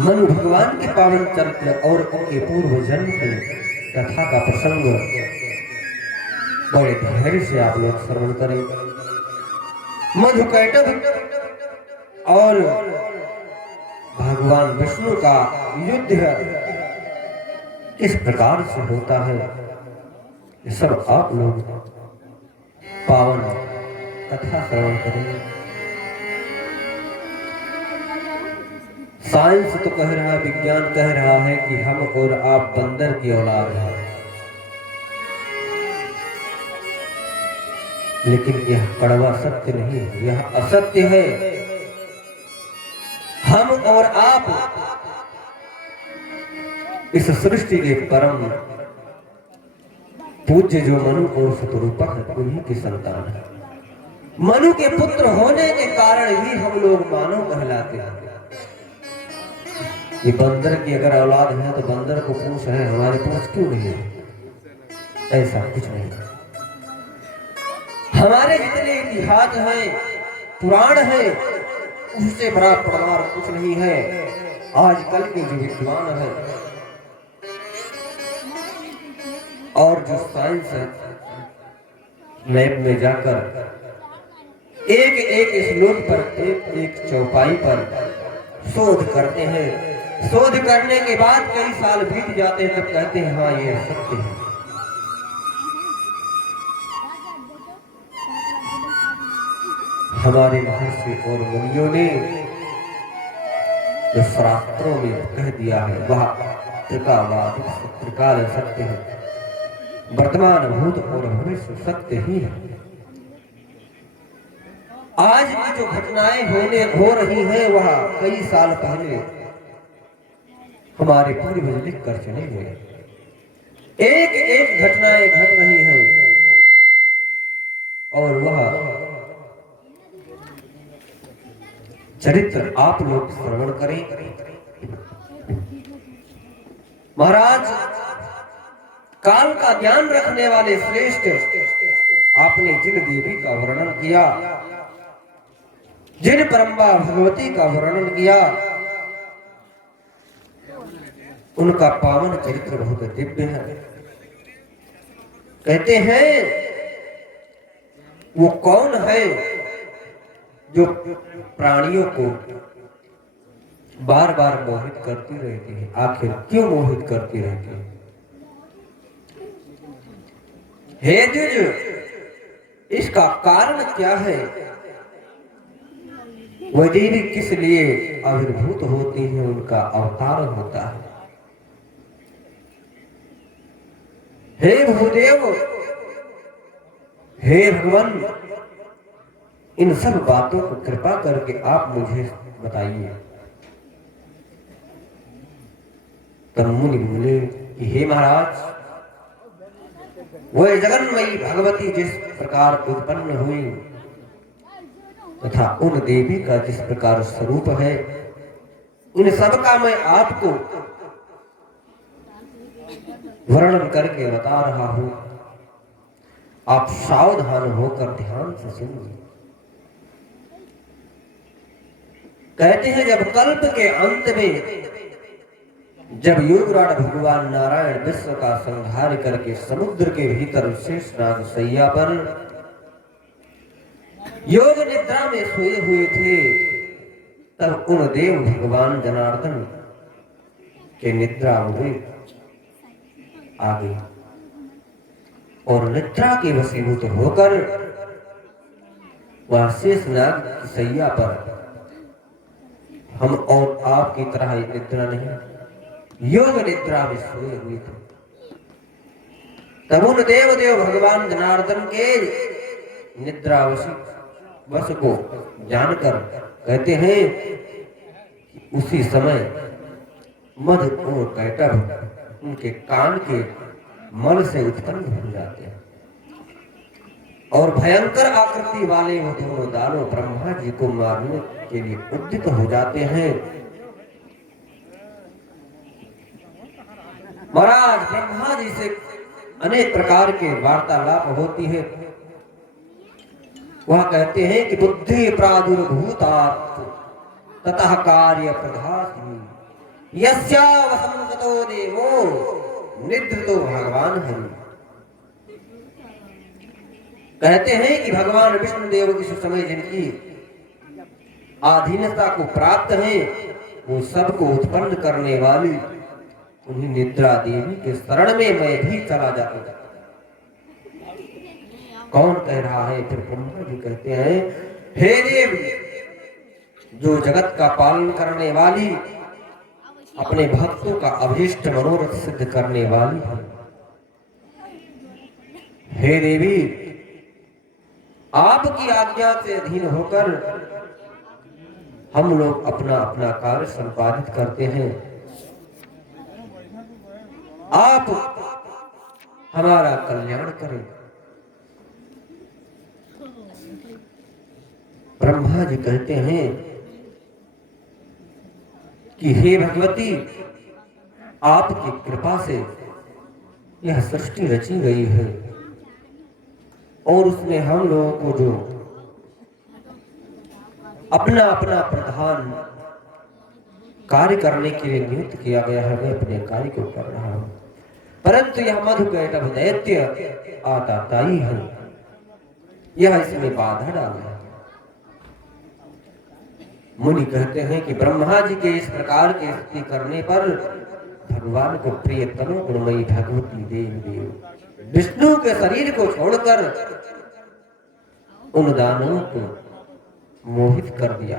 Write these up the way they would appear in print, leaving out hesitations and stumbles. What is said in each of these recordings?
मनु भगवान के पावन चरित्र और उनके पूर्व जन्म की कथा का प्रसंग बड़े धैर्य से आप लोग श्रवण करें। मधुकैटभ और भगवान विष्णु का युद्ध किस प्रकार से होता है, ये सब आप लोग पावन कथा श्रवण करें। साइंस तो कह रहा है, विज्ञान कह रहा है कि हम और आप बंदर की औलाद हैं, लेकिन यह कड़वा सत्य नहीं है, यह असत्य है। हम और आप इस सृष्टि के परम पूज्य जो मनु और शतरूपक है, उन्हीं की संतान है। मनु के पुत्र होने के कारण ही हम लोग मानव कहलाते हैं। ये बंदर की अगर औलाद है तो बंदर को पूंछ है, हमारे पूंछ क्यों नहीं है? ऐसा कुछ नहीं। हमारे जितने इतिहास है, पुराण है, उससे बड़ा प्रमाण कुछ नहीं है। आजकल के जो विद्वान है और जो साइंस है, लैब में जाकर एक एक श्लोक पर, एक एक चौपाई पर शोध करते हैं। शोध करने के बाद कई साल बीत जाते हैं, तब कहते हैं हाँ ये सत्य है। हमारे महर्षि और मुनियों ने जो शास्त्रों में कह दिया है वह त्रिकालवाद त्रिकाल सत्य है, वर्तमान भूत और भविष्य सत्य ही है। आज की जो घटनाएं हो रही हैं वह कई साल पहले हमारे पूर्वज लिख कर चले गए। एक एक घटनाएं घट रही हैं और वह चरित्र आप लोग श्रवण करें। महाराज, काल का ज्ञान रखने वाले श्रेष्ठ, आपने जिन देवी का वर्णन किया, जिन परम्बा भगवती का वर्णन किया, उनका पावन चरित्र बहुत दिव्य है। कहते हैं वो कौन है जो प्राणियों को बार बार मोहित करती रहती है? आखिर क्यों मोहित करती रहती है? हे द्विज, इसका कारण क्या है? वह देवी किस लिए आविर्भूत होती है, उनका अवतार होता है। हे भूदेव, हे भगवान, इन सब बातों को कृपा करके आप मुझे बताइए। तब मुनि बोले कि हे महाराज, वह जगन्मयी भगवती जिस प्रकार उत्पन्न हुई तथा उन देवी का जिस प्रकार स्वरूप है, इन सब का मैं आपको वर्णन करके बता रहा हूं। आप सावधान होकर ध्यान से सुनिए। कहते हैं जब कल्प के अंत में, जब योगराज भगवान नारायण विश्व का संहार करके समुद्र के भीतर शेषनाग शैया पर योग निद्रा में सोए हुए थे, तब उन देव भगवान जनार्दन के निद्रा हुई आ गई और निद्रा के वशीभूत होकर वह शेषनाग की शैया पर हम और आपकी तरह निद्रा नहीं, योग निद्रा में सोए हुए थे। तब उन देव भगवान जनार्दन के निद्रा वश को जानकर कहते हैं कि उसी समय मध और कैटभ उनके कान के मल से उत्पन्न हो जाते हैं और भयंकर आकृति वाले वो दोनों दानव ब्रह्मा जी को मारने के लिए उद्यत हो जाते हैं। महाराज, ब्रह्मा जी से अनेक प्रकार के वार्तालाप होती है। वह कहते हैं कि बुद्धि प्रादुर्भूतात् ततः कार्य प्रधासी यस्यावसंगतो देवो निद्रतो भगवान हरि। कहते हैं कि भगवान विष्णु देव किस समय जिनकी अधीनता को प्राप्त है, वो सबको उत्पन्न करने वाली उन्हीं निद्रा देवी के शरण में मैं भी चला जाता। कौन कह रहा है? फिर ब्रह्मा जी कहते हैं, हे देव, जो जगत का पालन करने वाली, अपने भक्तों का अभीष्ट मनोरथ सिद्ध करने वाली है, हे देवी, आपकी आज्ञा से अधीन होकर हम लोग अपना अपना कार्य संपादित करते हैं। आप हमारा कल्याण करें। ब्रह्मा जी कहते हैं कि हे भगवती, आपकी कृपा से यह सृष्टि रची गई है और उसमें हम लोगों को जो अपना अपना प्रधान कार्य करने के लिए नियुक्त किया गया है, मैं अपने कार्य को कर रहा हूं। परंतु यह मधुकैटभ दैत्य आताताई है, यह इसमें बाधा डाल है। मुनि कहते हैं कि ब्रह्मा जी के इस प्रकार की स्तुति करने पर भगवान को प्रियतम गुणमयी भगवती देव विष्णु के शरीर को छोड़कर उन दानवों को मोहित कर दिया।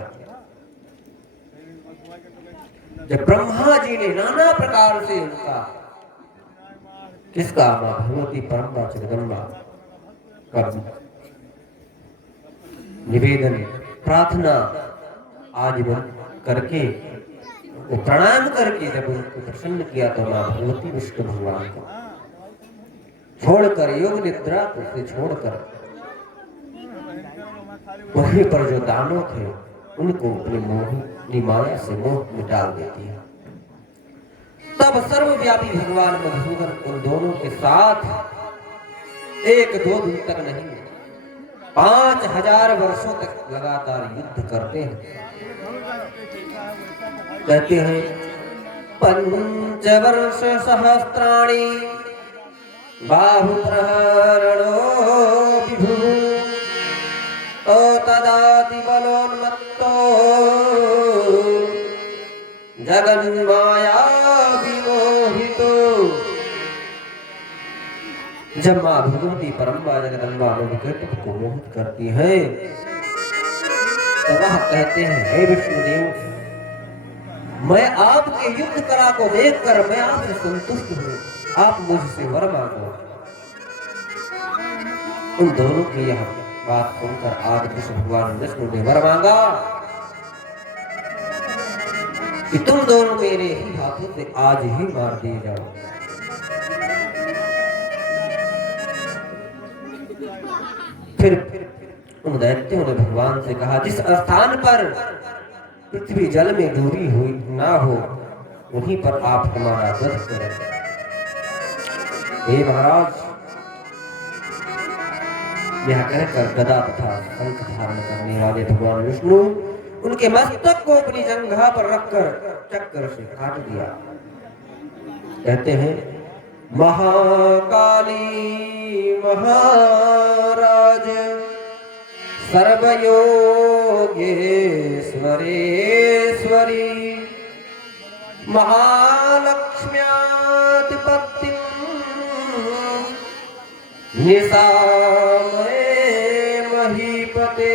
जब ब्रह्मा जी ने नाना प्रकार से उनका किसका मां भगवती परम्बा जगदम्बा का निवेदन प्रार्थना आजीवन करके वो प्रणाम करके जब उनको प्रसन्न किया तो मां भगवती विष्णु भगवान को छोड़कर योग निद्रा से छोड़कर वहीं पर जो दानव थे उनको अपनी मोहिनी माया से मोह में डाल देती है। तब सर्वव्यापी भगवान मधुसूदन उन दोनों के साथ 1-2 दिन तक नहीं 5000 वर्षों तक लगातार युद्ध करते हैं। कहते हैं, पंचवर्ष सहस्राणि बाहुप्रहरणो विभु तो तदाति बलोन्मत्तो जगन्माया विमोहितो। जब मां भगवती परम्बा जगदम्बा मधुकैटभ को मोहित करती है तो वह कहते हैं, हे विष्णुदेव, मैं आपके युद्ध कला को देखकर मैं आपसे संतुष्ट हूं, आप मुझसे वर मांगो। उन दोनों की यह बात सुनकर आज कृष्ण भगवान विष्णु ने वर मांगा कि तुम दोनों मेरे ही हाथों से आज ही मार दिए जाओ। फिर उन दैत्यों ने भगवान से कहा, जिस स्थान पर पृथ्वी जल में डूबी हुई ना हो वहीं पर आप हमारा वध करें। हे महाराज, यह कहकर गदा तथा शंख धारण करने वाले भगवान विष्णु उनके मस्तक को अपनी जंघा पर रखकर चक्कर से काट दिया। कहते हैं, महाकाली महाराज सर्वयोगेश्वरेश्वरी महालक्ष्म्याधिपति निशामये महीपते।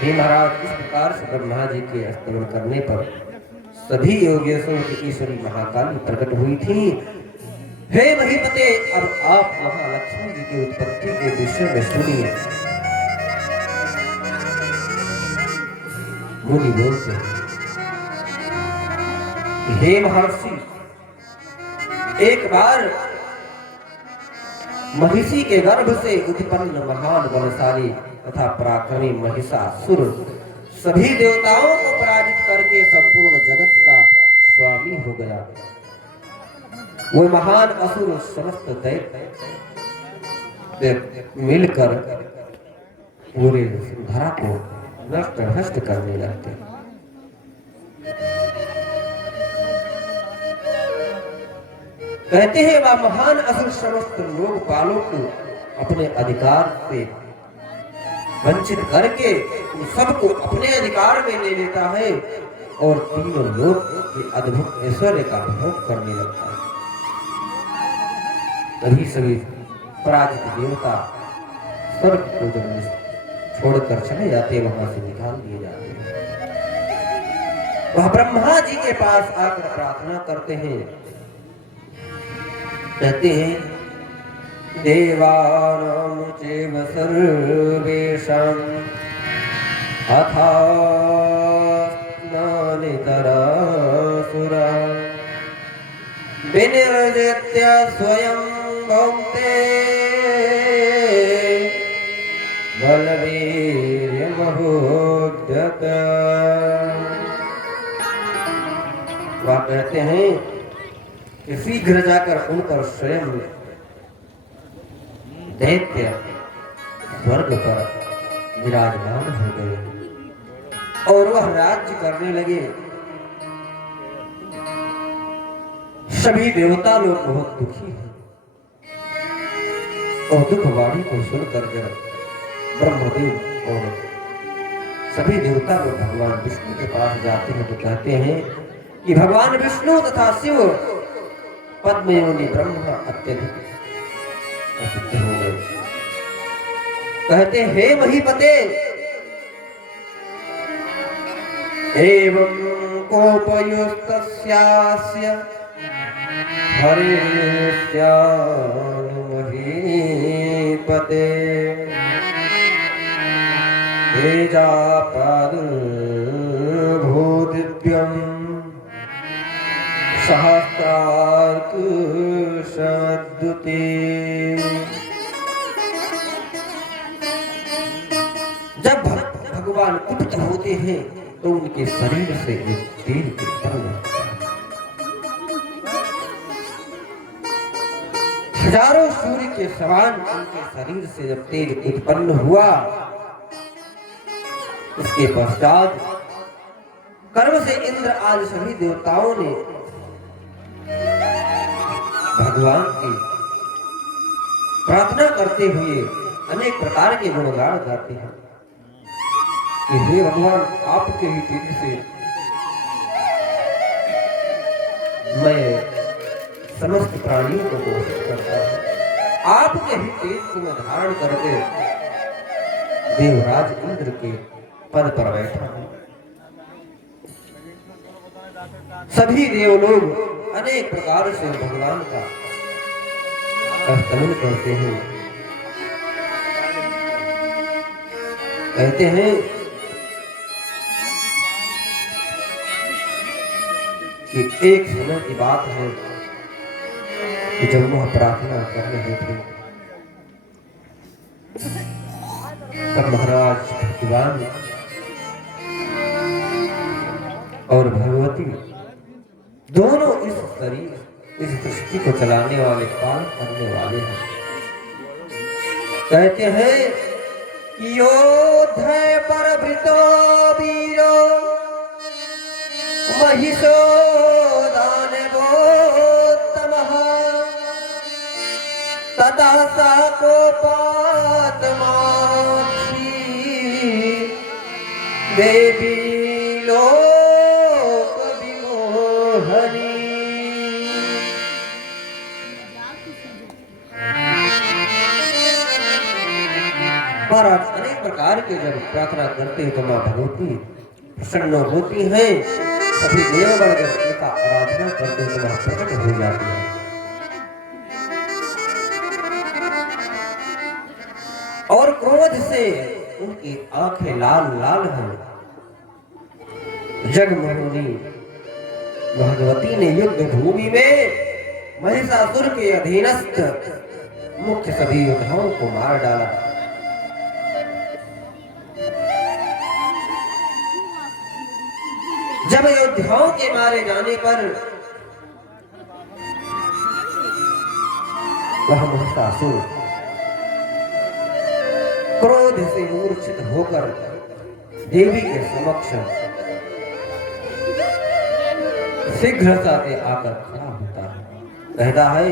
हे महाराज, इस प्रकार से ब्रह्मा जी के स्तवन करने पर सभी योगेश्वरों की ईश्वरी महाकाली प्रकट हुई थी। हे महीपते, अब आप महालक्ष्मी जी की उत्पत्ति के विषय में सुनिए। मुनि बोलते हैं, हे महर्षि, एक बार महिषी के गर्भ से उत्पन्न महान बलशाली तथा पराक्रमी महिषासुर सभी देवताओं को पराजित करके संपूर्ण जगत का स्वामी हो गया। वो महान असुर समस्त दैत्य मिलकर पूरे धरा को नष्ट भ्रष्ट करने लगते। कहते हैं वह महान असुर समस्त लोकपालों को अपने अधिकार से वंचित करके उन सबको अपने अधिकार में ले लेता है और तीनों लोक के अद्भुत ऐश्वर्य का भोग करने लगता है। तभी सभी पराजित देवता स्वर्ग को जब छोड़कर चले जाते, वहां से निकाल दिए जाते हैं। वह ब्रह्मा जी के पास आकर प्रार्थना करते हैं, कहते हैं देवानां चैव सर्वेषां अथास्नानितरासुरा विनिर्जित्य स्वयं भौते बलवीर्यमहोद्यत। वह कहते हैं कि शीघ्र जाकर उनकर स्वयं दैत्य स्वर्ग पर विराजमान हो गए और वह राज्य करने लगे। सभी देवता लोग बहुत दुखी हैं और दुखवाणी को सुनकर जब ब्रह्मदेव और सभी देवता लोग भगवान विष्णु के पास जाते हैं तो कहते हैं कि भगवान विष्णु तथा शिव पद्मयोनि ब्रह्मा अत्यधिक प्रसिद्ध हो गए। कहते हे महीपते, एवं कोपयुक्तस्यास्य हरेस्यानुमहीपते तेजापादुर्भूदिव्यम् सहस्रार्कशद्युते। जब भगवान कुपित होते हैं तो उनके शरीर से एक तेज उत्पन्न होता है। हजारों सूर्य के समान उनके शरीर से जब तेज उत्पन्न हुआ, इसके पश्चात कर्म से इंद्र आदि सभी देवताओं ने भगवान की प्रार्थना करते हुए अनेक प्रकार के गुणगान गाते हैं कि हे भगवान, आपके ही तेज से मैं समस्त प्राणियों को पोषित करता हूं, आपके ही तेज को मैं धारण करके देवराज इंद्र के पद पर बैठा हूं। सभी देवलोग अनेक प्रकार से भगवान का स्तमन करते हैं। कहते हैं कि एक समय की बात है कि जब वह प्रार्थना कर रहे थे तब महाराज भगवान और भगवती दोनों इस शरीर, इस सृष्टि को चलाने वाले, पालन करने वाले हैं। कहते हैं कि योद्धे परभृतो वीरो महिषो दानवोत्तमः तथा सा कोपात्माक्षी देवी लोक विमोहनी। महाराज अनेक प्रकार के जब प्रार्थना करते हैं तो मां भगवती प्रसन्न होती हैं। सभी देवगण जब उनका आराधना करते हैं तो वह प्रकट हो जाती है। और क्रोध से उनकी आंखें लाल लाल हैं। जगमोहिनी भगवती ने युद्ध भूमि में महिषासुर के अधीनस्थ मुख्य सभी योद्धाओं को मार डाला। जब योद्धाओं के मारे जाने पर वह महिषासुर क्रोध से मूर्छित होकर देवी के समक्ष शीघ्रता से आकर खड़ा होता है। कहता है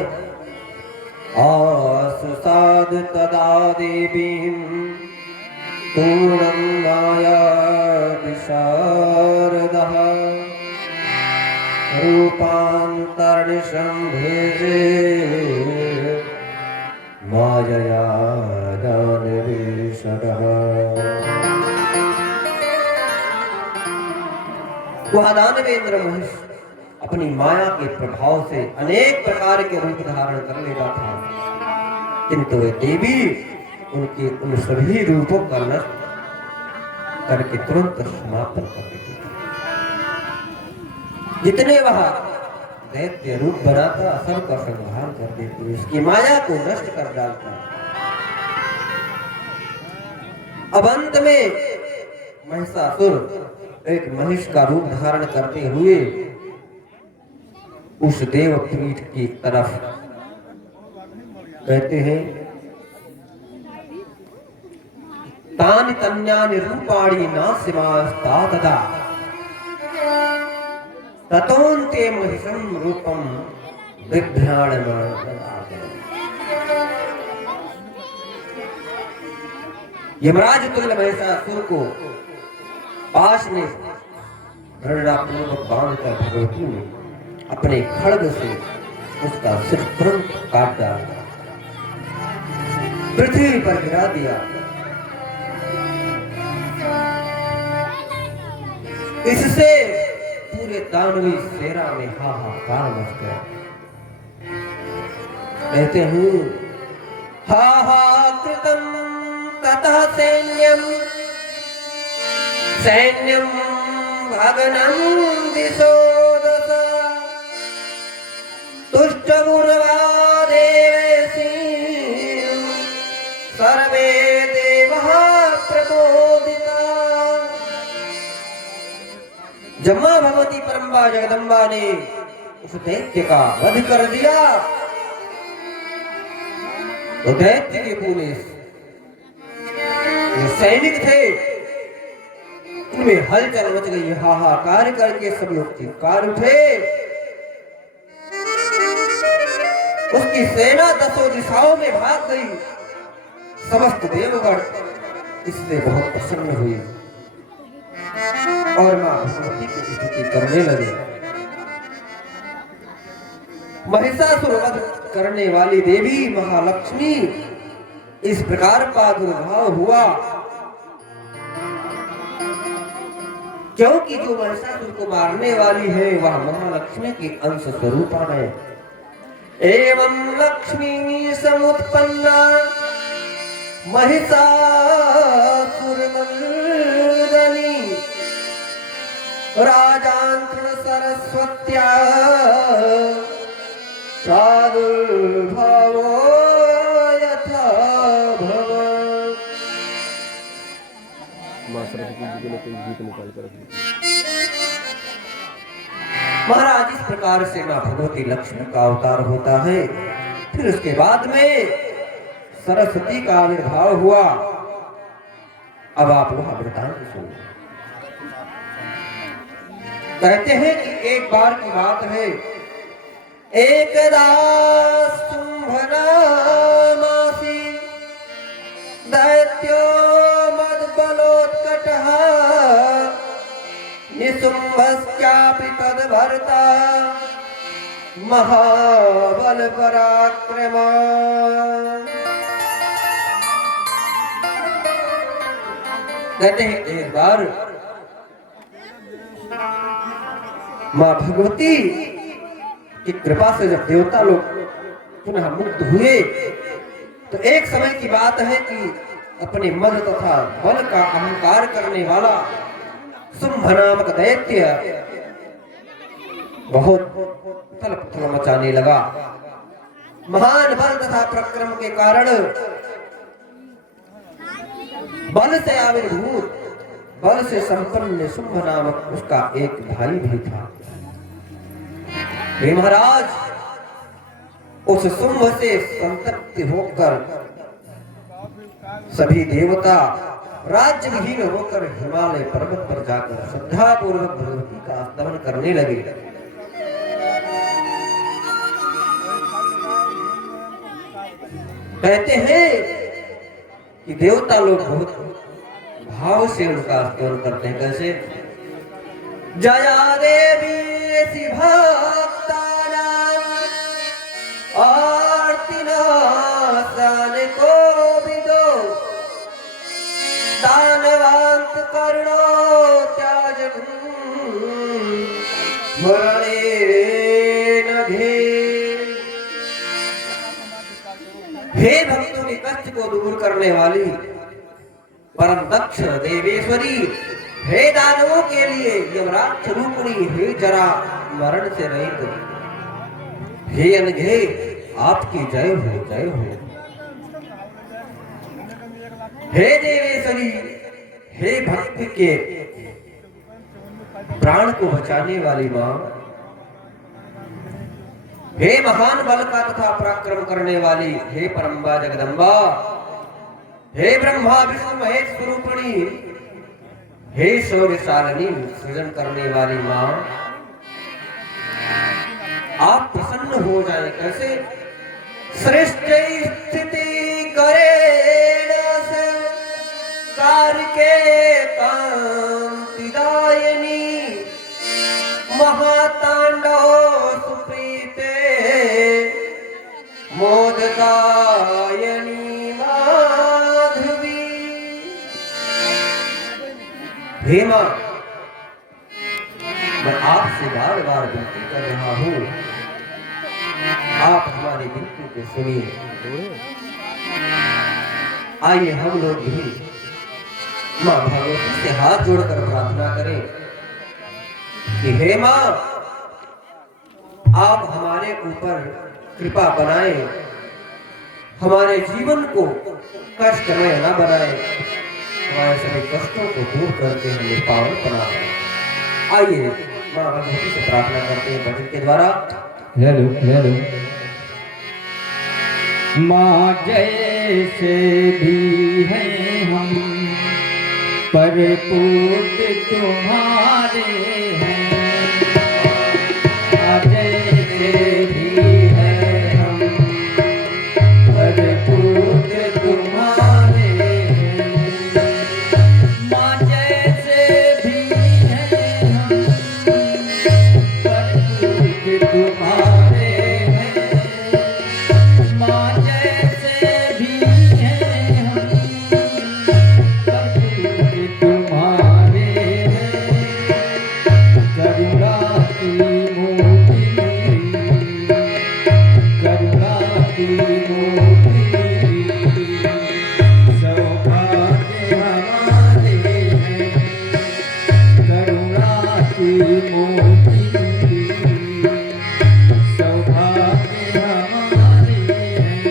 आसुसाद तदा देवीं पूर्णं माया विशारदः रूपान्तरनिशं भेजे मायया दानवेशदः। वह दानवेंद्र महेश अपनी माया के प्रभाव से अनेक प्रकार के रूप धारण कर लेता था, किंतु वे देवी उनके उन सभी रूपों का नष्ट करके तुरंत समाप्त कर देती थी। जितने वह दैत्य रूप बनाता सबका संहार कर देती, उसकी माया को नष्ट कर डालता। अब अंत में महिषासुर एक महिष का रूप धारण करते हुए उस देवपीठ की तरफ कहते हैं तानि तन्यानि रूपाणि नास्यमास्तातदा ततोन्ते महिषं रूपं बिभ्राणमानम्। यमराज तुल्य महिषासुर को पास में दृढ़तापूर्वक बांधकर भगवती ने अपने खड्ग से उसका सिर तुरंत काट डाला, पृथ्वी पर गिरा दिया। इससे पूरे दानवी सेना में हाहाकार मच गया। कहते हैं हाहाकृतं ततः सैन्यं भग्नं दिशो दश तुष्टमुर्वा देवेशी सर्वे देवाः प्रबोधिता। जब मां भगवती परम्बा जगदम्बा ने उस दैत्य का वध कर दिया तो दैत्य के पूरे सैनिक थे उनमें हलचल मच गई, हाहाकार करके सब लोग चित्कार उठे। उसकी सेना दसों दिशाओं में भाग गई। समस्त देवगण इससे बहुत प्रसन्न हुए और मां भगवती की स्तुति करने लगे। महिषासुर वध करने वाली देवी महालक्ष्मी इस प्रकार प्रादुर्भाव हुआ क्योंकि जो महिषासुर को मारने वाली है वह महालक्ष्मी की अंश स्वरूपा है। एवं लक्ष्मी समुत्पन्ना महिषासुरमर्दनी राजांत्र सरस्वत्या प्रादुर्भावो यथा भवत्। मां सरस्वती जी ने कोई गीत निकाल कर रखी। महाराज इस प्रकार से मां भगवती लक्ष्मी का अवतार होता है। फिर उसके बाद में सरस्वती का आविर्भाव हुआ। अब आप वह वृतांत सुनिए। कहते हैं कि एक बार की बात है, एकदा शुंभनामासी दैत्यो मदबलोत्कटः निशुंभस्यापि तद्भर्ता महाबल पराक्रम। कहते हैं एक बार मां भगवती की कृपा से जब देवता लोग पुनः मुक्त हुए तो एक समय की बात है कि अपने मद तथा बल का अहंकार करने वाला शुंभ नामक दैत्य बहुत उथल-पुथल मचाने लगा। महान बल तथा पराक्रम के कारण बल से आविर्भूत बल से संपन्न शुंभ नामक उसका एक भाई भी था। हे महाराज, उस शुंभ से संतप्त होकर सभी देवता राज्य विहीन होकर हिमालय पर्वत पर जाकर श्रद्धा पूर्वक भगवती का स्तवन करने लगे। कहते हैं कि देवता लोग बहुत भाव से उनका स्तोत्र करते हैं। कैसे? जया देवी ऐसी भक्तानां आरती नाशन को भी दो, दानवंत करुणो त्याज मरणे न घे। हे भक्तों के कष्ट को दूर करने वाली परम दक्ष देवेश्वरी, हे दानवों के लिए यमराज स्वरूपिणी, हे जरा मरण से रहित, हे अनघे आपकी जय हो, जय हो। हे देवेश्वरी, हे भक्त के प्राण को बचाने वाली मां, हे महान बल का तथा पराक्रम करने वाली, हे परम्बा जगदम्बा, हे ब्रह्मा विष्णु महेश स्वरूपिणी, हे शौर्यशालिनी सृजन करने वाली मां, आप प्रसन्न हो जाए। कैसे? सृष्टि स्थिति करे कार्य के कांतिदायिनी, महातांडव सुप्रीते मोददायिनी माधवी। हे मां, मैं आपसे बार बार विनती कर रहा हूं, आप हमारी विनती को सुनिए। आइए हम लोग भी मां भगवती से हाथ जोड़कर प्रार्थना करें कि हे मां, आप हमारे ऊपर कृपा बनाए, हमारे जीवन को कष्टमय न बनाए, हमारे सभी कष्टों को दूर करके हमें पावन बनाए। आइए मां भगवती से प्रार्थना करते हैं भजन के द्वारा। Hello hello. माँ जैसे भी हैं हम, पर पूत तुम्हारे हैं। माँ जैसे भी हैं हम, पर पूत तुम्हारे हैं। माँ जैसे भी हैं हम, पर पूत तुम्हारे हैं। माँ जैसे भी हैं हम, पर पूत तुम्हारे हैं। करुणा की मूर्ति, करुणा की मूर्ति, सौभाग्य हमारे हैं। करुणा की मूर्ति, सौभाग्य हमारे हैं।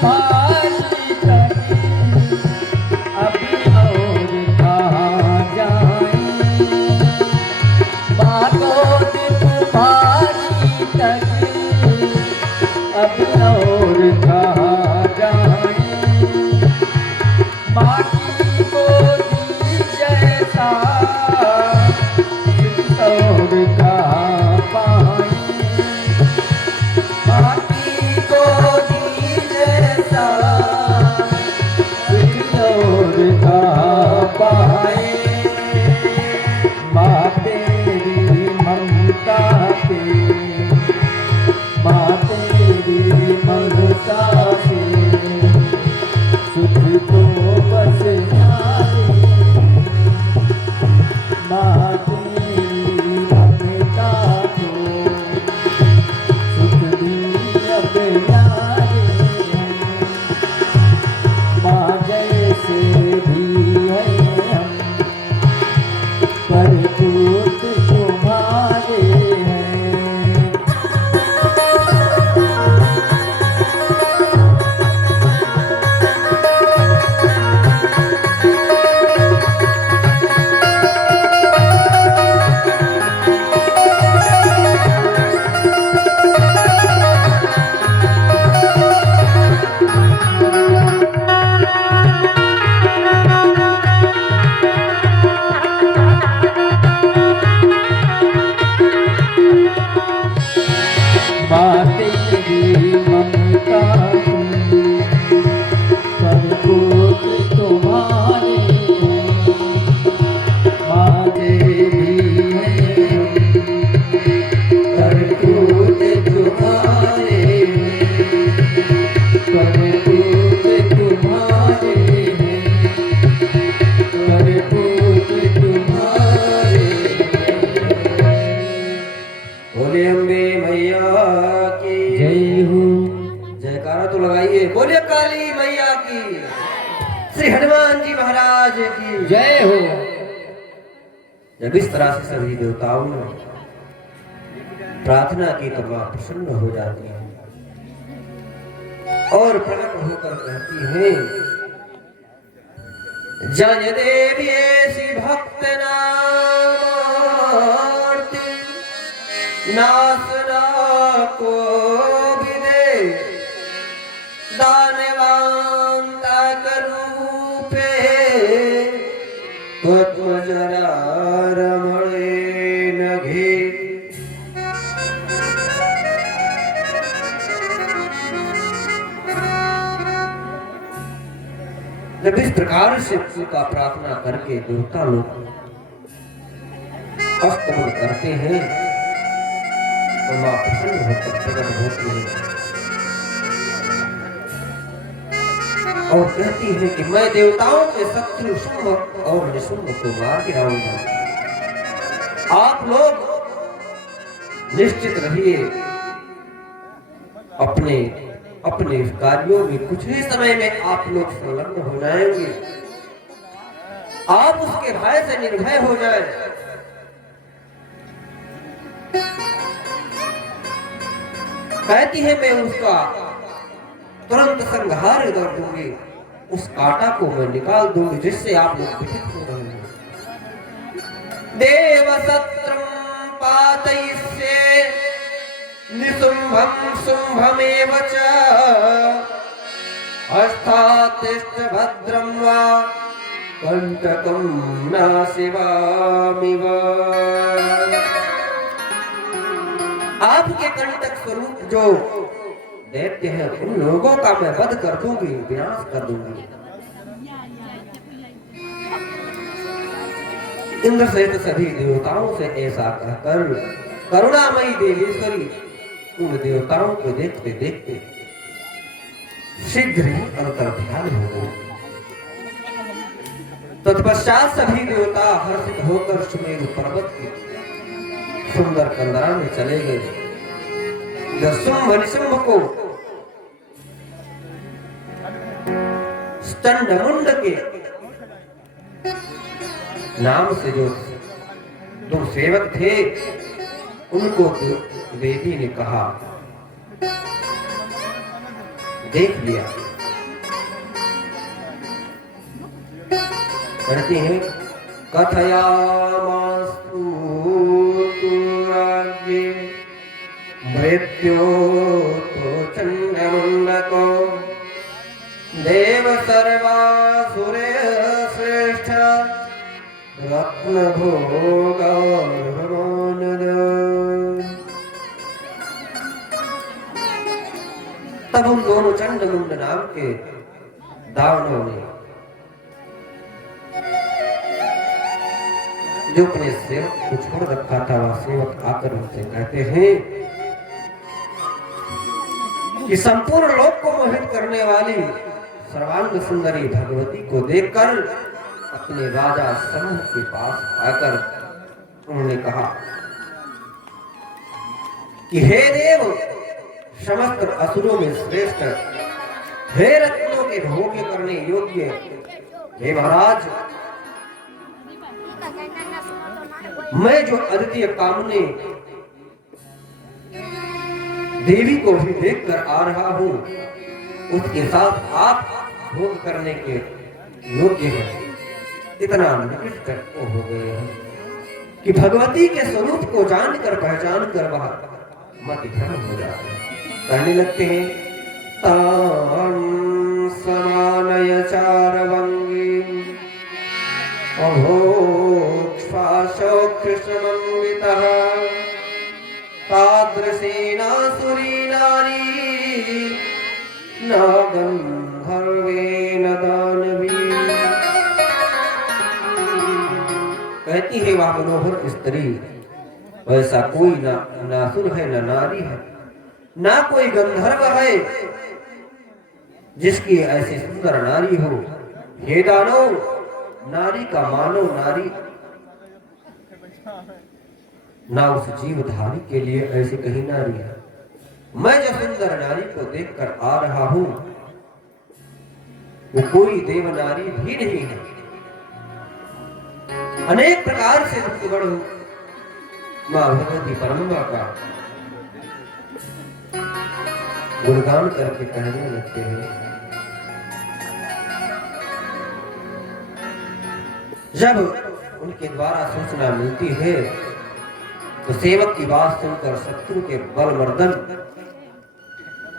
तुम्हारी तकी अभी और कहाँ जाएं। माँ गोद तुम्हारी तकी अभी और कहाँ जाएं। माँ की गोदी जैसा और कहाँ पाएं। माँ की गोदी जैसा और कहाँ पाएं। माँ तेरी ममता से, माँ तेरी ममता से सुख तो बस जाए। माँ तेरी ममता को सुख भी अब यारे। माँ जैसे भी है हम पर पूत तुम्हारे हैं। माँ तेरी ममता पर पूत तुम्हारे हैं। माँ तेरी है पर पूत तुम्हारे हैं। पर पूत तुम्हारे हैं। पर पूत तुम्हारे हैं। बोले अम्बे मैया की जय हो। जयकारा तो लगाइए। बोले काली मैया की, श्री हनुमान जी महाराज की जय हो। जब इस तरह से सभी देवताओं ने प्रार्थना की तो मां प्रसन्न हो जाती है और प्रकट होकर कहती है, जन देवी ऐसी भक्त नामार्ती नासना को भी दे दानवांता करूपे जरा रमणे नघे। जब इस प्रकार से का प्रार्थना करके देवता लोग अस्तमन करते हैं तो मां प्रसन्न होकर प्रकट होती है और कहती है कि मैं देवताओं के शत्रु शुंभ और निशुंभ को मार गिराऊंगा। आप लोग निश्चित रहिए, अपने अपने कार्यों में कुछ ही समय में आप लोग संलग्न हो जाएंगे। आप उसके भय से निर्भय हो जाए। कहती है मैं उसका तुरंत संहार कर दूंगी, उस कांटा को मैं निकाल दूंगी जिससे आप लोग विचलित हो रहे हैं। देव सत्रम पातयिष्ये निशुंभम शुंभमेव च हस्तातिष्ठ भद्रं वा कंटकं नाशिवामि वा। आपके कंटक स्वरूप जो दैत्य है उन लोगों का मैं वध कर दूंगी, विनाश कर दूंगी। इंद्र सहित सभी देवताओं से ऐसा कहकर करुणामयी देवेश्वरी उन देवताओं को देखते देखते शीघ्र ही अंतर्ध्यान हो गए। तत्पश्चात सभी देवता हर्षित होकर सुमेरु पर्वत की सुंदर कंदरा में चले गए। शुंभ निशुंभ को स्तंड मुंड के नाम से जो दो सेवक थे उनको देवी ने कहा, देख लिया कहते हैं कथयामास्तु तु राज्ये मृत्यो तो चंडमुंडको देव सर्वासुरे श्रेष्ठ रत्न भोगार्हमानद। तब उन दोनों चंडमुंड नाम के दानवों ने जो अपने सेवक को छोड़ रखा था, वह सेवक आकर उनसे कहते हैं कि संपूर्ण लोक को मोहित करने वाली सर्वांग सुंदरी भगवती को देखकर अपने राजा समूह के पास आकर उन्होंने कहा कि हे देव, समस्त असुरों में श्रेष्ठ, हे रत्नों के भोग्य करने योग्य, हे महाराज, मैं जो अद्वितीय कामने देवी को भी देखकर आ रहा हूं, उसके साथ आप भोग करने के योग्य हैं। इतना निकृष्ट हो गए हैं कि भगवती के स्वरूप को जानकर पहचान कर वह मत भ्रम हो जाते हैं। कहने लगते हैं तां समानय चारवंगी अभोक्ष्वाशो कृष्णमन्वितः तादृशेनासुरी नारी न गन्धर्वेण दानवी। कहती है वह मनोहर स्त्री, वैसा कोई ना असुर है, ना नारी है, ना कोई गंधर्व है जिसकी ऐसी सुंदर नारी हो। हे दानव, नारी का मानव नारी ना उस जीवधारी के लिए ऐसी कहीं नारी है। मैं जो सुंदर नारी को देखकर आ रहा हूं, वो कोई देव नारी भी नहीं है। अनेक प्रकार से भक्तगण मां भगवती परम्बा का गुणगान करके कहने लगते हैं। जब उनके द्वारा सूचना मिलती है तो सेवक की बात सुनकर शत्रु के बल मर्दन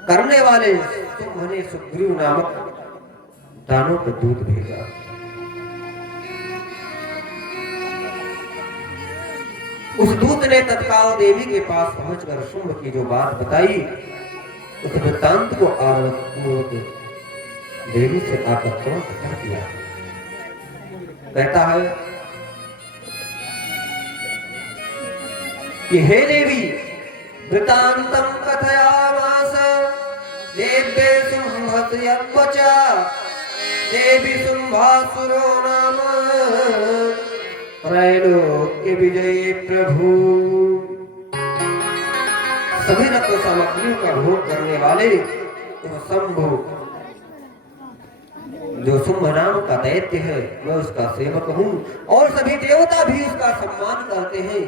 करने वाले सुमने सुग्रीव नामक दानव को दूत भेजा। उस दूत ने तत्काल देवी के पास पहुंचकर शुंभ की जो बात बताई, उस वृत्तांत को आरवत देवी से आकर तुरंत कर दिया। कहता है कि हे देवी, वृत्तांतम कथयामास देव्ये शुंभस्य यद्वचा देवी शुंभासुरो नाम त्रैलोक्य विजयी प्रभु। सभी रत्न सामग्रियों का भोग करने वाले तो शंभु जो शुंभ नाम का दैत्य है, मैं उसका सेवक हूं और सभी देवता भी उसका सम्मान करते हैं।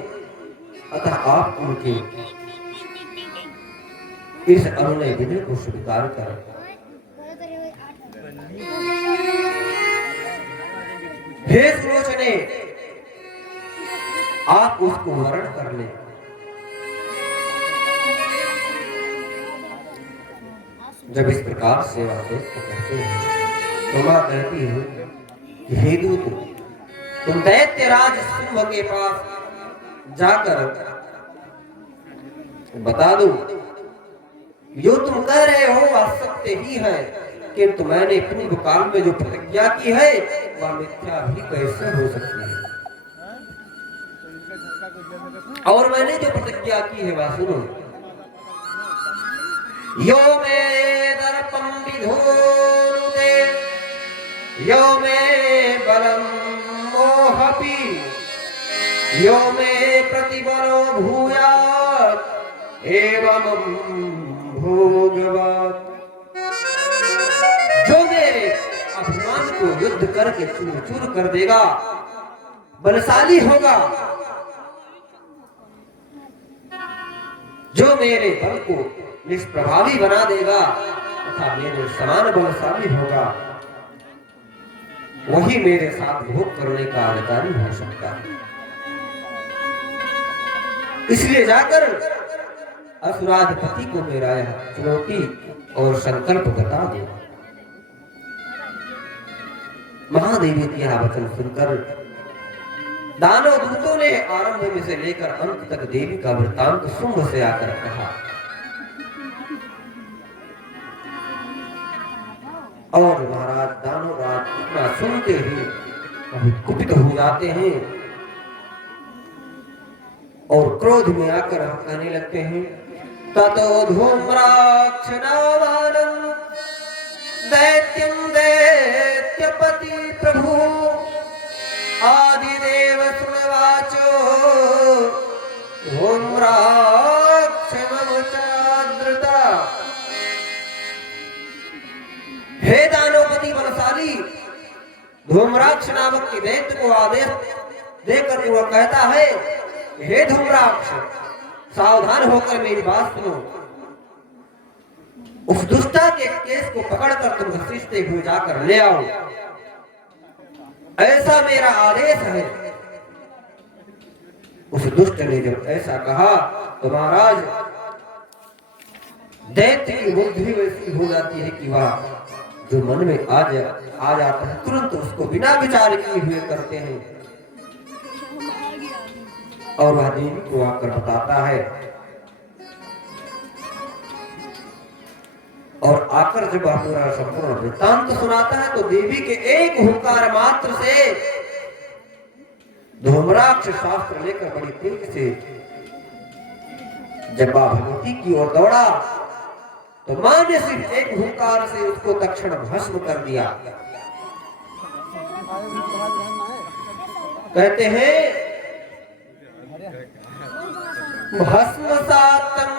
अतः आप उनके इस अनुनय विनय को स्वीकार करें। हे सुलोचने, आप उसको वर्ण कर ले। जब इस प्रकार सेवा देख कहते हैं तो मां कहती है कि हे दूत, तुम दैत्यराज शुंभ के पास जाकर बता दो, जो तुम कह रहे हो वह सत्य ही है, किंतु मैंने पूर्व काल में जो प्रतिज्ञा की है वह मिथ्या भी कैसे हो सकती है। और मैंने जो प्रतिज्ञा की है वह सुनो। यो मे दर्पम विधोनुते यो मे बलम मोहपि यो मे प्रतिबलो भूयात् एवं भोगवत्। जो मेरे अभिमान को युद्ध करके चूर चूर कर देगा, बलशाली होगा, जो मेरे बल को निष्प्रभावी बना देगा तथा मेरे समान बलशाली होगा, वही मेरे साथ भोग करने का अधिकारी हो सकता है। इसलिए जाकर असुराधिपति को मेरा यह चुनौती और संकल्प बता दो। महादेवी की यह वचन सुनकर दानव दूतों ने आरंभ में से लेकर अंत तक देवी का वृत्तांत शुंभ से आकर कहा। और महाराज दानव राज इतना सुनते ही कुपित हो जाते हैं और क्रोध में आकर कहने लगते हैं, ततो धूम्राक्ष नामानं दैत्यं दैत्यपति प्रभु आदिदेव सुनवाचो धूम्राक्ष ममुचाद्रता। हे दानवपति बलशाली, धूम्राक्ष नामक के दैत्य को आदेश देकर वह कहता है, हे धूम्राक्ष सावधान होकर मेरी बात सुनो। उस दुष्टा के केस को पकड़कर तुम घसीटते हुए जाकर ले आओ, ऐसा मेरा आदेश है। उस दुष्ट ने जब ऐसा कहा तो महाराज दैत्य की बुद्धि वैसी हो जाती है कि वह जो मन में आ जाता है तुरंत उसको बिना विचार किए हुए करते हैं। और वह देवी को आकर बताता है और आकर जब वह पूरा संपूर्ण वृत्तांत सुनाता है तो देवी के एक हुंकार मात्र से धूम्राक्ष शास्त्र लेकर बड़ी तेजी से जब वह भगवती की ओर दौड़ा तो मां ने सिर्फ एक हुंकार से उसको तक्षण भस्म कर दिया। कहते हैं भस्मसातं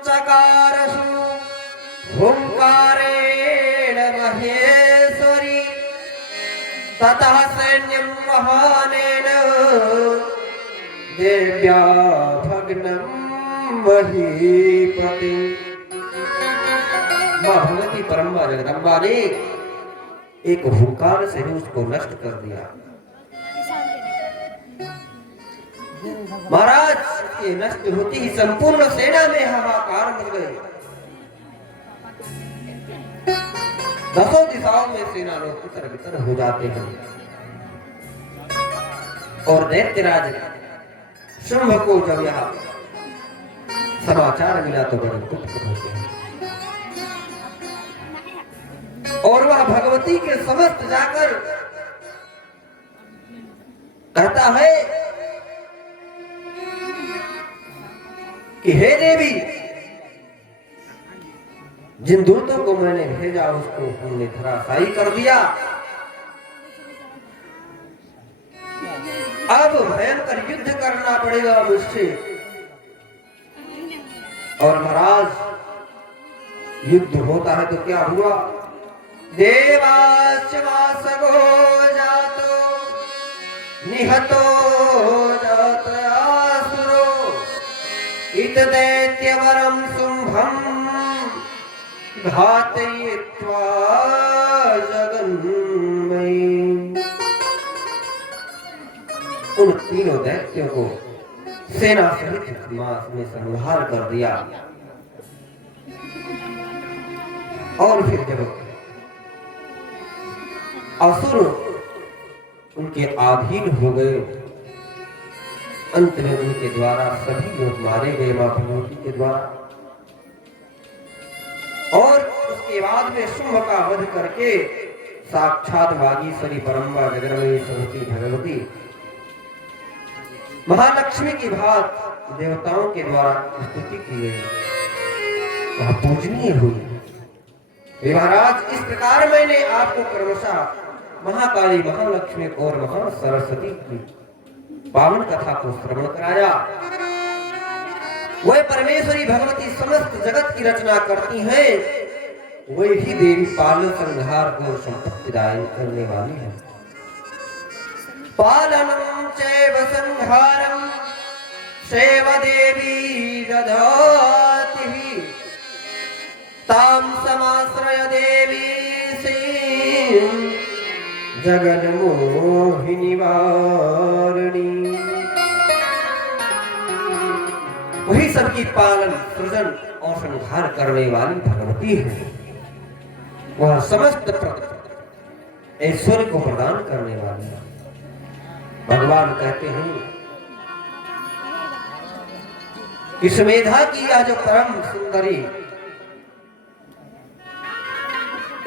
चकारसु हुंकारेण महेश्वरी ततः सैन्यं महानेन देव्या भग्नं महीपति। मां भगवती परम्बा जगदम्बा ने एक हुंकार से ही उसको नष्ट कर दिया। महाराज के नष्ट होती ही संपूर्ण सेना में हाहाकार मच गए। दसों दिशाओं में सेना लोग तितर बितर हो जाते हैं और दैत्यराज शुंभ को जब यह समाचार मिला तो बड़े कुपित होते हैं और वह भगवती के समस्त जाकर कहता है कि हे देवी, जिन दूतों को मैंने भेजा उसको हमने धराशायी कर दिया। अब भयंकर युद्ध करना पड़ेगा मुझसे। और महाराज युद्ध होता है तो क्या हुआ? देवाश्च वासगो जातो निहतो जातयासुरो इत दैत्यवरं शुंभं घातयित्वा जगन्मयी। उन तीनों दैत्यों को सेना सहित मास में संहार कर दिया। और फिर जब असुर उनके अधीन हो गए, अंत में उनके द्वारा सभी लोग मारे गए मां भगवती के द्वारा। और उसके बाद में शुंभ का वध करके साक्षात वागीश्वरी परम्बा जगन्मयी सरस्वती भगवती महालक्ष्मी की भात देवताओं के द्वारा स्तुति की गई, वह पूजनीय हुई। महाराज इस प्रकार मैंने आपको क्रमशः महाकाली महालक्ष्मी और महा सरस्वती की पावन कथा को श्रवण कराया। वह परमेश्वरी भगवती समस्त जगत की रचना करती हैं, वही देवी पालन संहार को संपत्ति दान करने वाली है। पालनं चैव संहारं सेव देवी दधाति तां समाश्रय देवी जगन मोहिनी वारिणी। वही सबकी पालन सृजन और संहार करने वाली भगवती है। वह समस्त ऐश्वर्य को प्रदान करने वाली है। भगवान कहते हैं कि सुमेधा की यह जो परम सुंदरी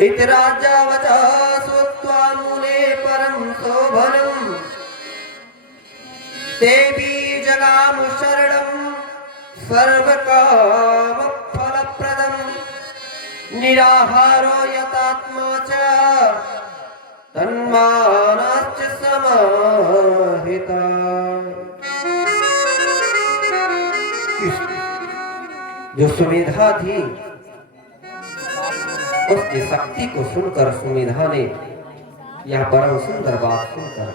इतराजा वचा स्वत्वा मूले परम शोभनम देवी जगाम शरणम सर्वकाम फलप्रदम निराहारो यतात्मा च तन्मानाश्च समाहिता। जो सुमेधा थी उसकी शक्ति को सुनकर सुमेधा ने यह परम सुंदर बात सुनकर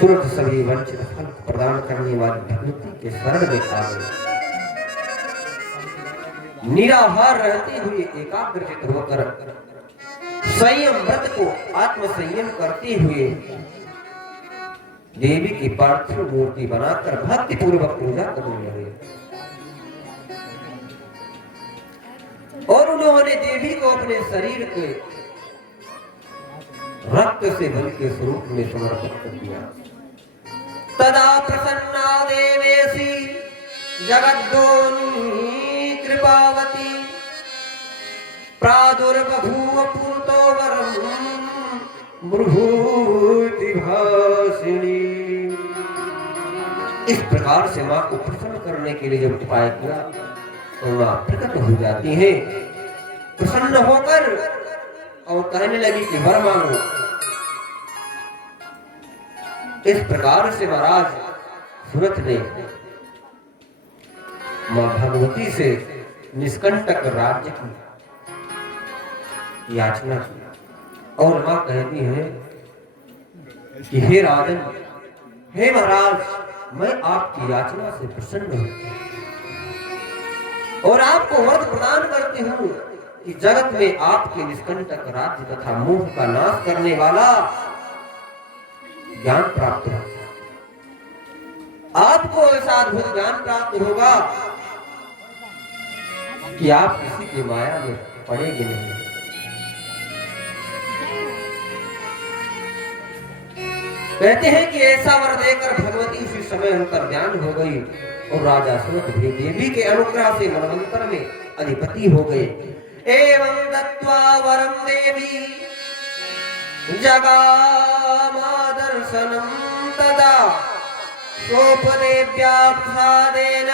तुरंत सभी वंचित फल प्रदान करने वाली भगवती के शरण में आ गई। निराहार रहते हुए एकाग्रचित होकर संयम व्रत को आत्म संयम करते हुए देवी की पार्थिव मूर्ति बनाकर भक्ति पूर्वक पूजा करने लगे और उन्होंने देवी को अपने शरीर के रक्त से बल के स्वरूप में समर्पित कर दिया। तदा प्रसन्ना देवेशी जगद्दोनी कृपावती प्रादुर्बभूव पूतो वरम मृभूति भासिनी। इस प्रकार से मां को प्रसन्न करने के लिए जब उपाय किया तो मां प्रकट हो जाती है प्रसन्न होकर और कहने लगी कि वर मांगो। इस प्रकार से महाराज सूरत ने मां भगवती से निष्कंटक राज्य की याचना की और मां कहती है कि हे राजन, हे महाराज, मैं आपकी याचना से प्रसन्न हूं और आपको वर प्रदान करती हूं कि जगत में आपके निष्कंटक राज्य तथा मोह का नाश करने वाला ज्ञान प्राप्त हो। आपको ऐसा अद्भुत ज्ञान प्राप्त होगा कि आप किसी की माया में पड़ेंगे नहीं। कहते हैं कि ऐसा वर देकर भगवती उसी समय अंतर्ध्यान हो गई और राजा सूरत भी देवी के अनुग्रह से मनवंतर में अधिपति हो गए। एवं दत्त्वा वरम देवी जगामादर्शनं तदा सोपदेव्या प्रसादेन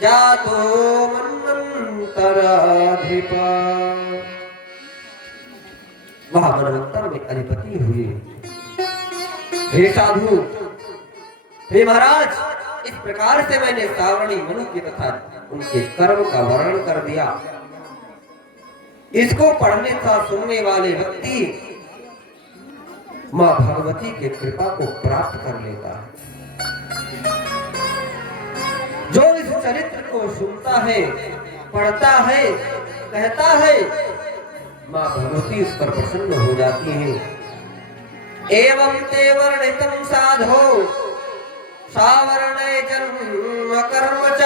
जातो मन्वन्तराधिपा। वह मनवंतर में अधिपति हुए। हे साधु, हे महाराज, इस प्रकार से मैंने सावरणी मनु की तथा उनके कर्म का वर्णन कर दिया। इसको पढ़ने तथा सुनने वाले व्यक्ति मां भगवती के कृपा को प्राप्त कर लेता है। जो इस चरित्र को सुनता है, पढ़ता है, कहता है, मां भगवती उस पर प्रसन्न हो जाती है। एवं ते वर्णितं साधो सावरणे जन्म कर्म च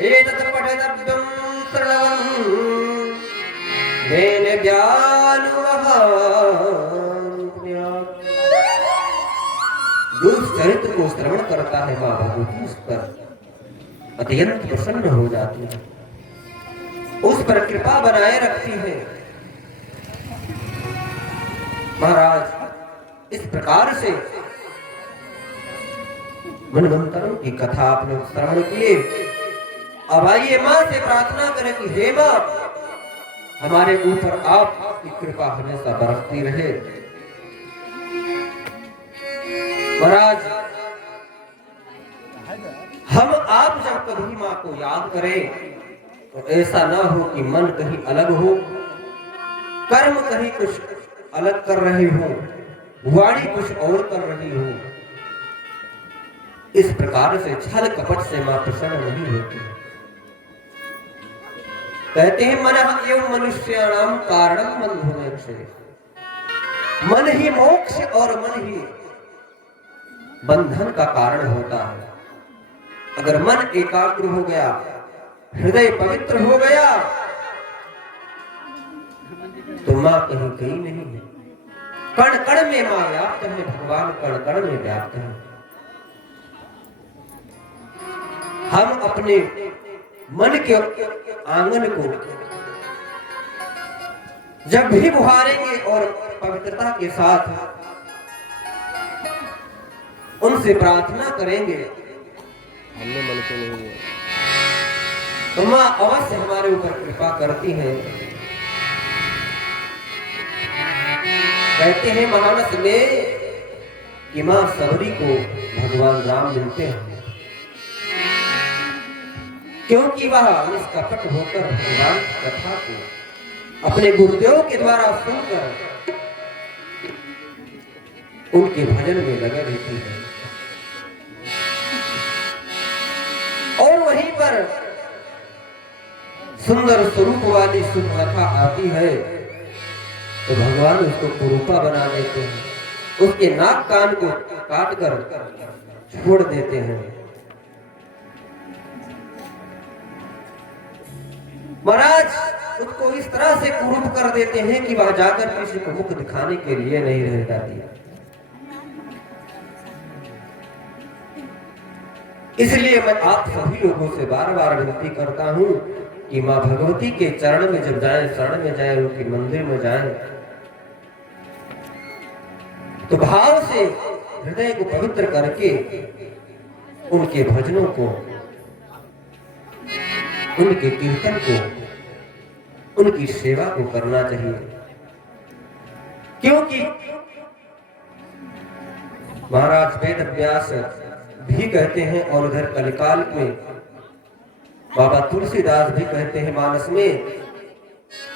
एतत् पठितव्यं शृण्वन् येन ज्ञानमहान्। जो इस चरित्र को श्रवण करता है मां भगवती उस पर अत्यंत प्रसन्न हो जाती है, उस पर कृपा बनाए रखती है। महाराज, इस प्रकार से मनवंतरों की कथा आप लोग श्रवण किए। अब आइए मां से प्रार्थना करें कि हे मां, हमारे ऊपर आपकी कृपा हमेशा बरसती रहे। महाराज, हम आप जब कभी मां को याद करें तो ऐसा ना हो कि मन कहीं अलग हो, कर्म कहीं कुछ अलग कर रही हो, वाणी कुछ और कर रही हो। इस प्रकार से छल कपट से मां प्रसन्न नहीं होती। कहते हैं मनः एवं मनुष्याणाम कारणं बंधुमोक्षे। मन ही मोक्ष और मन ही बंधन का कारण होता है। अगर मन एकाग्र हो गया, हृदय पवित्र हो गया, तो मां कहीं कहीं नहीं है। कण कण में मां व्याप्त है, भगवान कण कण में व्याप्त है। हम अपने मन के आंगन को जब भी बुहारेंगे और पवित्रता के साथ उनसे प्रार्थना करेंगे, हमने मन को नहीं है। तो मां अवश्य हमारे ऊपर कृपा करती हैं। कहते हैं मानस में कि मां सबरी को भगवान राम मिलते हैं, क्योंकि वह निष्कपट होकर भगवान की कथा को अपने गुरुदेव के द्वारा सुनकर उनके भजन में लगे रहती है। और वहीं पर सुंदर स्वरूप वाली सुंदरता आती है तो भगवान उसको कुरूपा बना देते हैं, उसके नाक कान को काट कर छोड़ देते हैं। महाराज उसको इस तरह से कुरूप कर देते हैं कि वह जाकर किसी को मुख दिखाने के लिए नहीं रह जाती। इसलिए मैं आप सभी लोगों से बार बार विनती करता हूं कि मां भगवती के चरण में जब जाएं, शरण में जाएं, उनके मंदिर में जाएं, तो भाव से हृदय को पवित्र करके उनके भजनों को, उनके कीर्तन को, उनकी सेवा को करना चाहिए। क्योंकि महाराज वेद व्यास भी कहते हैं और उधर कलिकाल में बाबा तुलसीदास भी कहते हैं मानस में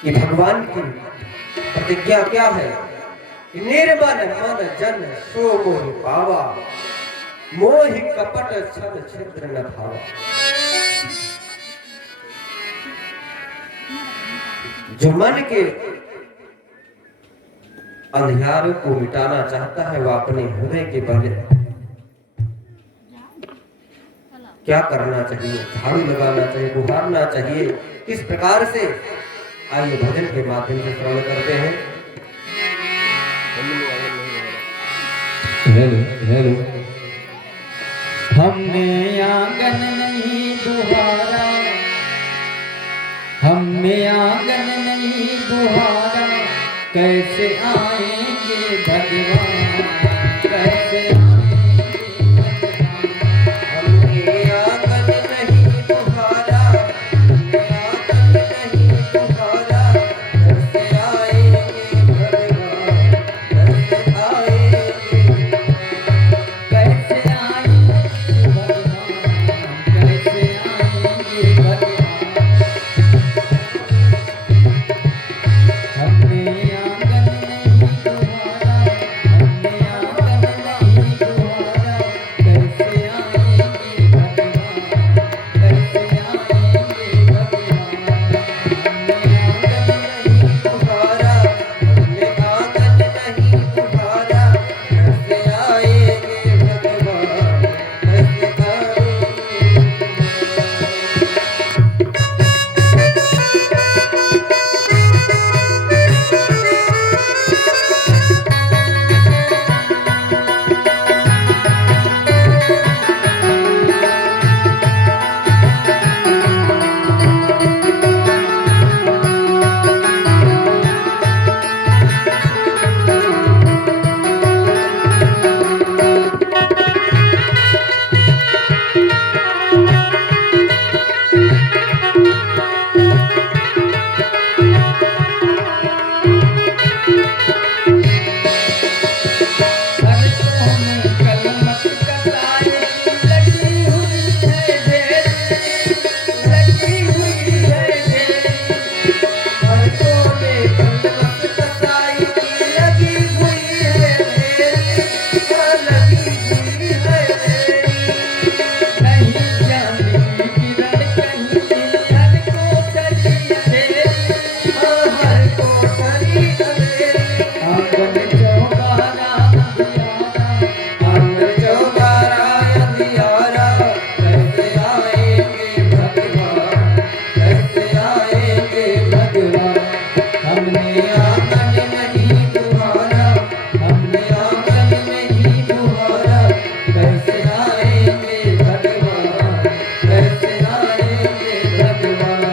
कि भगवान की प्रतिज्ञा क्या है, निर्मल मन जन सो मोहि पावा, मोहि कपट छल छिद्र न भावा। जो मन के अंधियारों को मिटाना चाहता है, वह अपने हृदय के पहले क्या करना चाहिए? झाड़ू लगाना चाहिए, बुहारना चाहिए। किस प्रकार से? आइए भजन के माध्यम से श्रवण करते हैं। Hello hello. हमने आंगन नहीं बुहारा, हमने आंगन नहीं बुहारा, कैसे आएंगे भगवान, कैसे हमने आंगन नहीं बुहारा, हमने आंगन नहीं बुहारा, हमने आंगन नहीं बुहारा, कैसे आएंगे भगवान, कैसे आएंगे भगवान।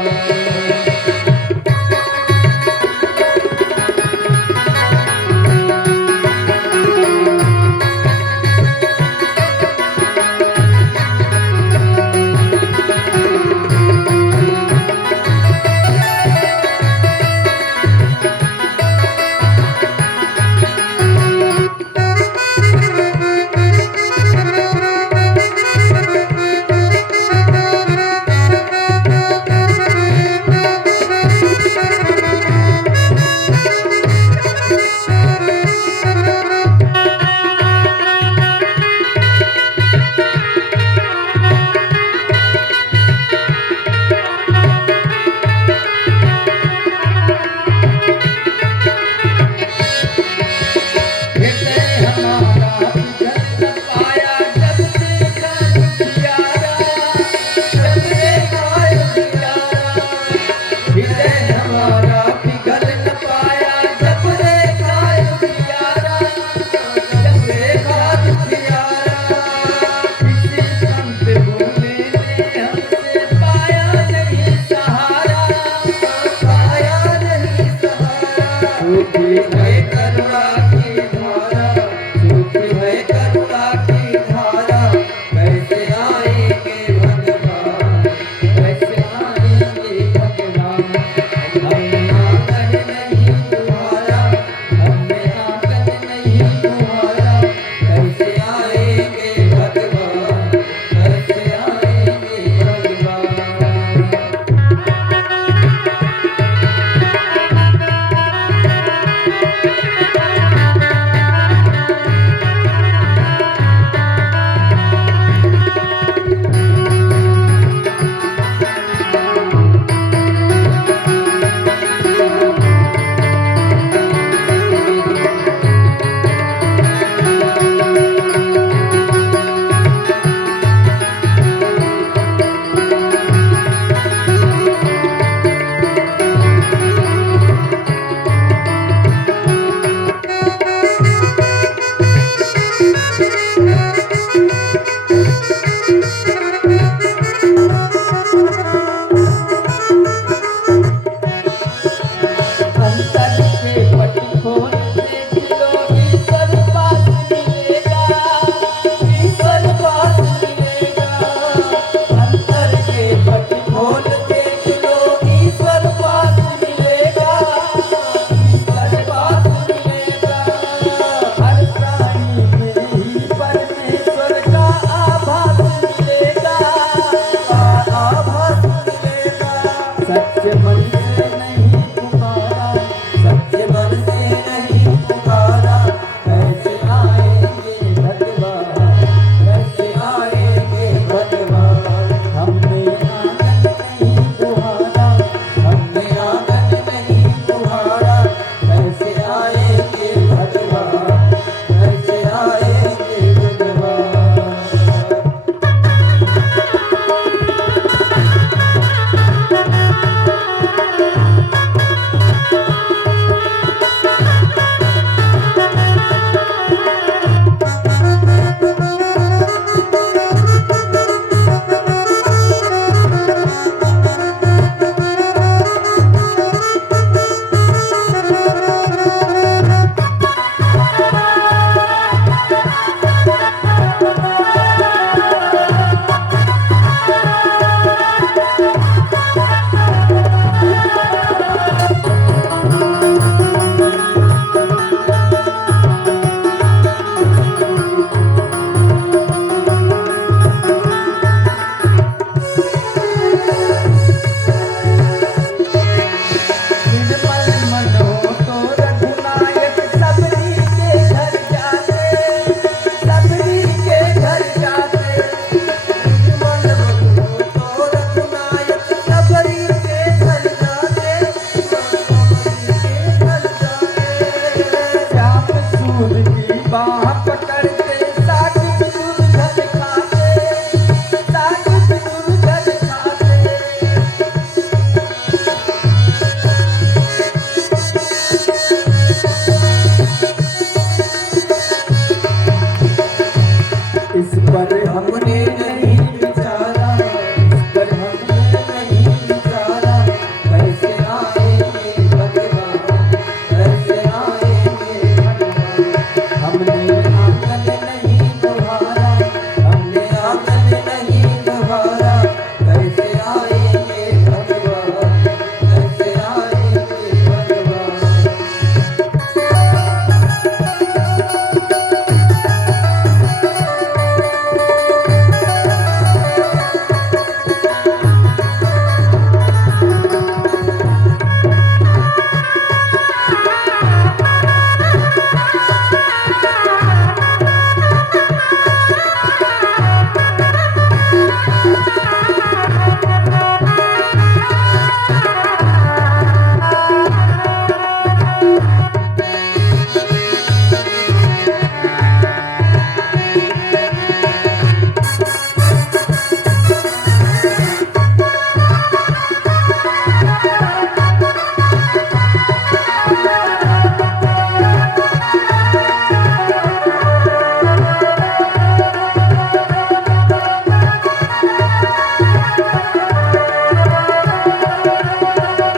हमने नहीं विचारा, इस पर हमने नहीं विचारा, कैसे आएंगे भगवान, कैसे आएंगे भगवान। हमने आंगन नहीं बुहारा, हमने आंगन नहीं बुहारा, कैसे आएंगे भगवान, कैसे आएंगे भगवान।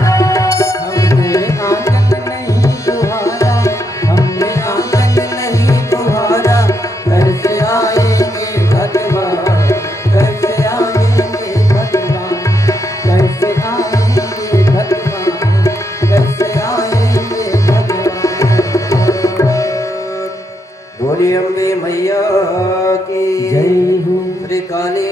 हमने आंगन नहीं बुहारा, हमने आंगन नहीं बुहारा, कैसे आएंगे भगवान, कैसे आएंगे भगवान, कैसे आएंगे भगवान, कैसे आएंगे भगवान। बोली अम्बे मैया की जय हो। श्री काली